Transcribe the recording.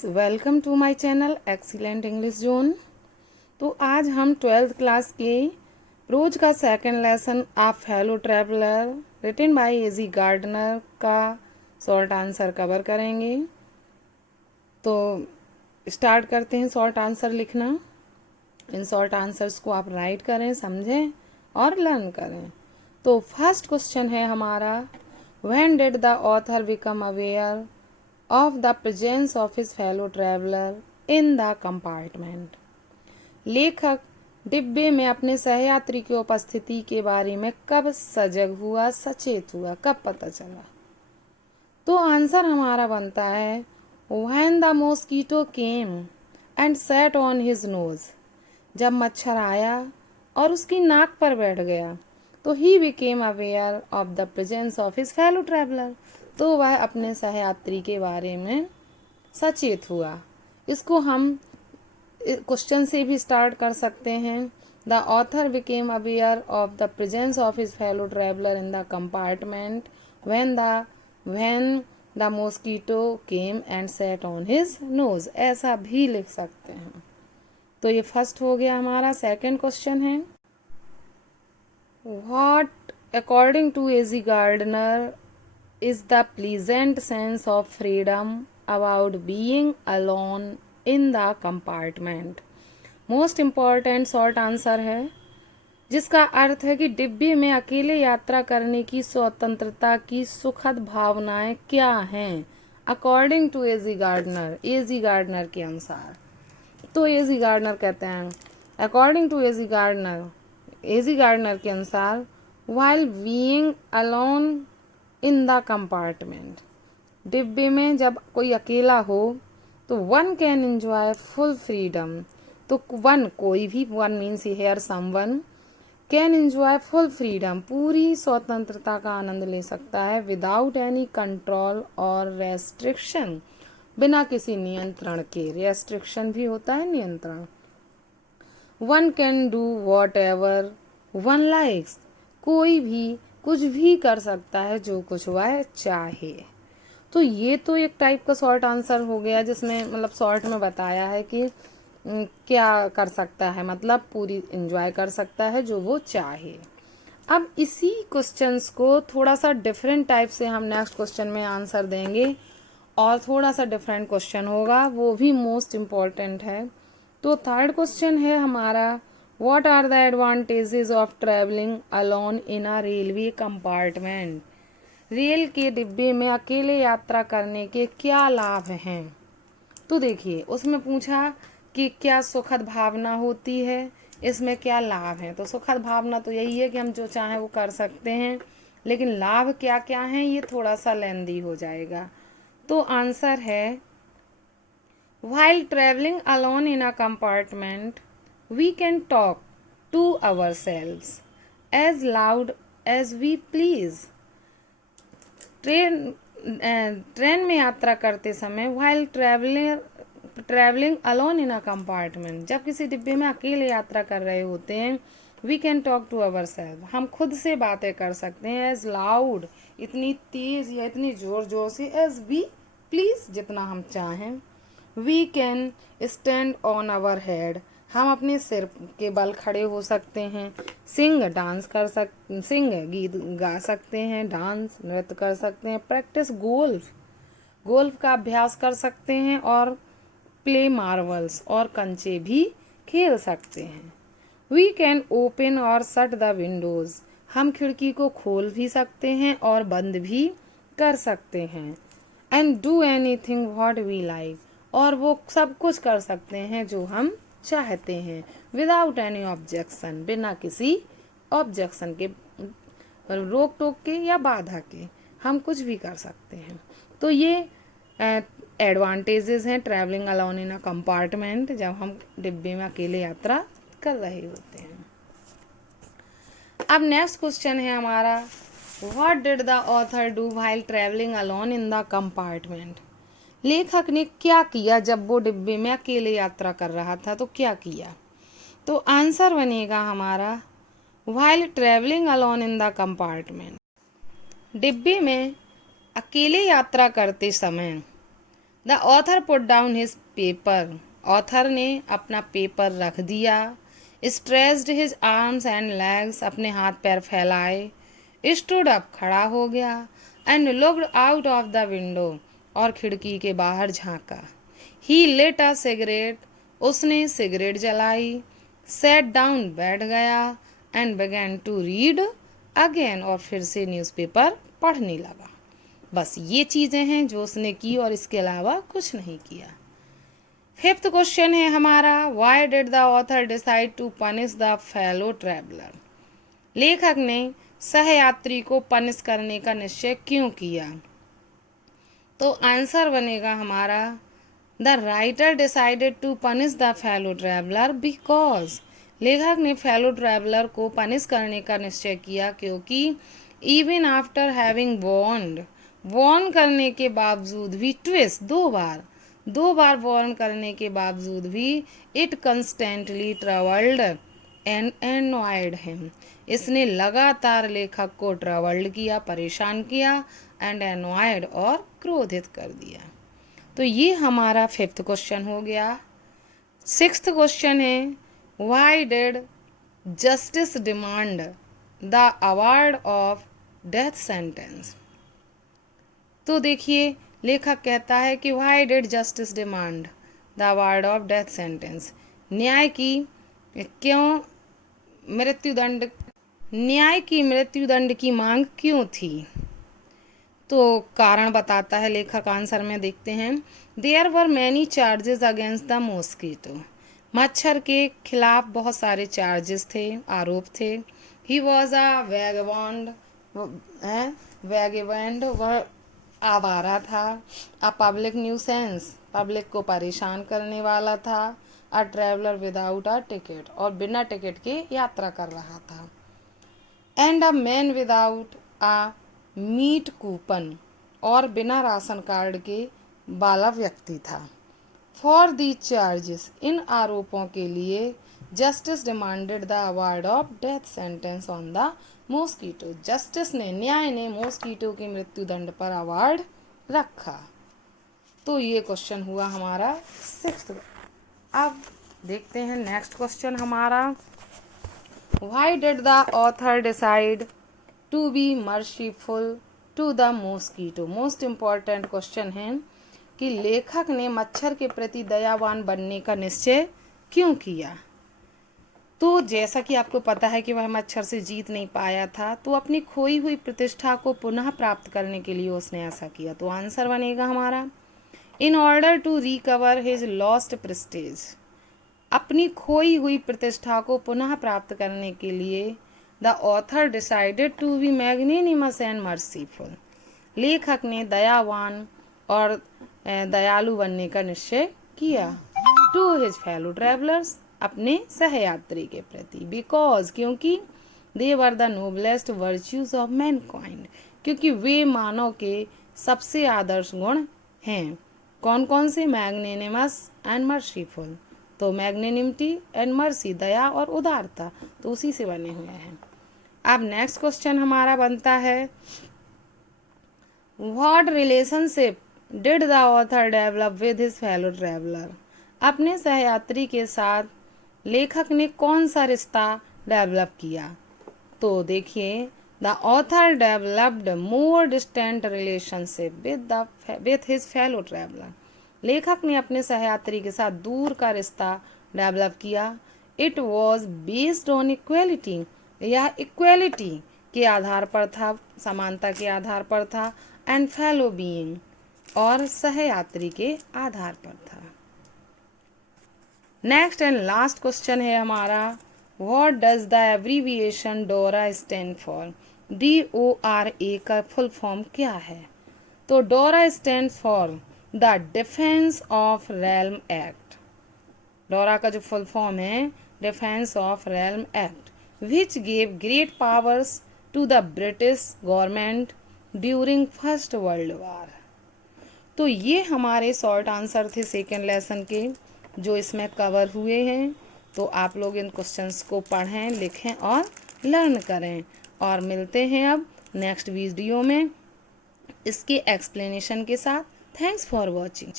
Friends, welcome to my channel excellent English zone. तो आज हम 12th क्लास के रोज का second lesson a fellow traveller written by A G Gardiner का short answer cover करेंगे। तो स्टार्ट करते हैं शॉर्ट आंसर लिखना। इन शॉर्ट आंसर्स को आप राइट करें, समझें और लर्न करें। तो फर्स्ट क्वेश्चन है हमारा, when did the author become aware of the presence of his fellow traveler in the compartment। लेखक डिब्बे में अपने सहयात्री की उपस्थिति के बारे में कब सजग हुआ, सचेत हुआ, कब पता चला? तो आंसर हमारा बनता है when the mosquito came and sat on his nose। जब मच्छर आया और उसकी नाक पर बैठ गया तो he became aware of the presence of his fellow traveler। तो वह अपने सहयात्री के बारे में सचेत हुआ। इसको हम क्वेश्चन से भी स्टार्ट कर सकते हैं। The author became aware of the presence of his fellow traveller in the compartment when the mosquito came and set on his nose. ऐसा भी लिख सकते हैं। तो ये फर्स्ट हो गया हमारा। सेकंड क्वेश्चन है, what according to A G Gardiner is the pleasant sense of freedom about being alone in the compartment। Most important short answer है जिसका अर्थ है कि डिब्बे में अकेले यात्रा करने की स्वतंत्रता की सुखद भावनाएं क्या हैं अकॉर्डिंग टू एजी गार्डनर के अनुसार। तो एजी गार्डनर कहते हैं, अकॉर्डिंग टू एजी गार्डनर के अनुसार, while being alone in the compartment, डिब्बे में जब कोई अकेला हो तो one can enjoy full freedom. तो वन कोई भी, one means here someone, can enjoy full freedom, पूरी स्वतंत्रता का आनंद ले सकता है, विदाउट एनी कंट्रोल और रेस्ट्रिक्शन, बिना किसी नियंत्रण के। रेस्ट्रिक्शन भी होता है नियंत्रण। One can do whatever one likes, कोई भी कुछ भी कर सकता है जो कुछ वह चाहे। तो ये तो एक टाइप का शॉर्ट आंसर हो गया जिसमें मतलब शॉर्ट में बताया है कि क्या कर सकता है, मतलब पूरी एंजॉय कर सकता है जो वो चाहे। अब इसी क्वेश्चंस को थोड़ा सा डिफरेंट टाइप से हम नेक्स्ट क्वेश्चन में आंसर देंगे और थोड़ा सा डिफरेंट क्वेश्चन होगा, वो भी मोस्ट इम्पॉर्टेंट है। तो थर्ड क्वेश्चन है हमारा, What are the advantages of traveling alone in a railway compartment? Rail के डिब्बे में अकेले यात्रा करने के क्या लाभ हैं? तो देखिए, उसमें पूछा कि क्या सुखद भावना होती है, इसमें क्या लाभ है। तो सुखद भावना तो यही है कि हम जो चाहें वो कर सकते हैं, लेकिन लाभ क्या क्या हैं ये थोड़ा सा लेंदी हो जाएगा। तो आंसर है, While traveling alone in a compartment we can talk to ourselves as loud as we please। Train में यात्रा करते समय while traveling alone in a compartment, जब किसी डिब्बे में अकेले यात्रा कर रहे होते हैं, we can talk to ourselves, हम खुद से बातें कर सकते हैं, as loud, इतनी तेज या इतनी जोर जोर से, as we please, जितना हम चाहें। We can stand on our head, हम अपने सिर के बल खड़े हो सकते हैं। सिंग गीत गा सकते हैं, डांस नृत्य कर सकते हैं। प्रैक्टिस गोल्फ का अभ्यास कर सकते हैं और प्ले मार्वल्स और कंचे भी खेल सकते हैं। We can open और shut the windows, हम खिड़की को खोल भी सकते हैं और बंद भी कर सकते हैं। And do anything what we like, और वो सब कुछ कर सकते हैं जो हम चाहते हैं, विदाउट एनी ऑब्जेक्शन, बिना किसी ऑब्जेक्शन के, रोक टोक के या बाधा के, हम कुछ भी कर सकते हैं। तो ये एडवांटेजेस हैं ट्रैवलिंग अलोन इन अ कंपार्टमेंट, जब हम डिब्बे में अकेले यात्रा कर रहे होते हैं। अब नेक्स्ट क्वेश्चन है हमारा, what did the author do while travelling alone in the compartment. लेखक ने क्या किया जब वो डिब्बे में अकेले यात्रा कर रहा था, तो क्या किया? तो आंसर बनेगा हमारा, while travelling alone in the compartment, डिब्बे में अकेले यात्रा करते समय the author put down his paper, author ने अपना पेपर रख दिया। Stretched his arms and legs, अपने हाथ पैर फैलाए। स्टूड अप, खड़ा हो गया। And looked out of the window, और खिड़की के बाहर झांका। ही लिट अ सिगरेट, उसने सिगरेट जलाई। सेट डाउन, बैठ गया। And began to read again, और फिर से न्यूज़पेपर पढ़ने लगा। बस ये चीज़ें हैं जो उसने की और इसके अलावा कुछ नहीं किया। फिफ्थ क्वेश्चन है हमारा, why did the author decide to punish the fellow traveller, लेखक ने सहयात्री को पनिश करने का निश्चय क्यों किया। तो आंसर बनेगा हमारा, the writer decided to punish the fellow traveller because, लेखक ने फेलो ट्रैवलर को पनिश करने का निश्चय किया क्योंकि इवन आफ्टर हैविंग वॉर्न करने के बावजूद भी, ट्विस्ट, दो बार वॉर्न करने के बावजूद भी, it constantly travelled and annoyed him, इसने लगातार लेखक को ट्रवल्ड किया, परेशान किया, एंड एनॉयड, और क्रोधित कर दिया। तो ये हमारा फिफ्थ क्वेश्चन हो गया। सिक्स्थ क्वेश्चन है, why did justice demand the award of death sentence. तो देखिए, लेखक कहता है कि why did justice demand the award of death sentence, न्याय की मृत्युदंड की मांग क्यों थी। तो कारण बताता है लेखक, आंसर में देखते हैं। There were many charges against the mosquito, मच्छर के खिलाफ बहुत सारे चार्जेस थे, आरोप थे। ही वॉज अ वैगेबैंड, वह आवारा था। अ पब्लिक न्यूसेंस, पब्लिक को परेशान करने वाला था। A traveller without a ticket, और बिना टिकट के यात्रा कर रहा था। And a man without a meat coupon, और बिना राशन कार्ड के वाला व्यक्ति था। फॉर दी चार्जेस, इन आरोपों के लिए justice demanded the award of death sentence on the mosquito, justice ने, न्याय ने मॉस्किटो की मृत्युदंड पर अवार्ड रखा। तो ये क्वेश्चन हुआ हमारा सिक्स्थ। अब देखते हैं नेक्स्ट क्वेश्चन हमारा, why did the author decide to be merciful to the mosquito. Most important question है कि लेखक ने मच्छर के प्रति दयावान बनने का निश्चय क्यों किया। तो जैसा कि आपको पता है कि वह मच्छर से जीत नहीं पाया था, तो अपनी खोई हुई प्रतिष्ठा को पुनः प्राप्त करने के लिए उसने ऐसा किया। तो आंसर बनेगा हमारा, in order to recover his lost prestige, अपनी खोई हुई प्रतिष्ठा को पुनः प्राप्त करने के लिए the author decided to be magnanimous and merciful, लेखक ने दयावान और दयालु बनने का निश्चय किया। टू हिज फेलो ट्रैवलर्स, अपने सहयात्री के प्रति। बिकॉज, क्योंकि they were the noblest virtues of mankind, क्योंकि वे मानव के सबसे आदर्श गुण हैं। कौन कौन से? मैग्नेनिमस एंड मर्सीफुल। तो मैग्नेनिमिटी एंड मर्सी, दया और उदारता, तो उसी से बने हुए हैं। अब नेक्स्ट क्वेश्चन हमारा बनता है, what relationship did the author develop with his fellow traveller, अपने सहयात्री के साथ लेखक ने कौन सा रिश्ता डेवलप किया। तो देखिए, the author developed more distant relationship with his fellow traveller, लेखक ने अपने सहयात्री के साथ दूर का रिश्ता डेवलप किया। It was based on equality, यह इक्वेलिटी के आधार पर था, समानता के आधार पर था। एंड फेलो बीइंग, और सहयात्री के आधार पर था। नेक्स्ट एंड लास्ट क्वेश्चन है हमारा, what does the abbreviation DORA stand for, DORA का फुल फॉर्म क्या है। तो DORA stand for the defence of realm act, DORA का जो फुल फॉर्म है, defence of realm act, which gave great powers to the British government during first world war. तो ये हमारे शॉर्ट आंसर थे सेकेंड लेसन के, जो इसमें कवर हुए हैं। तो आप लोग इन क्वेश्चंस को पढ़ें, लिखें और लर्न करें, और मिलते हैं अब नेक्स्ट वीडियो में इसके एक्सप्लेनेशन के साथ। Thanks for watching.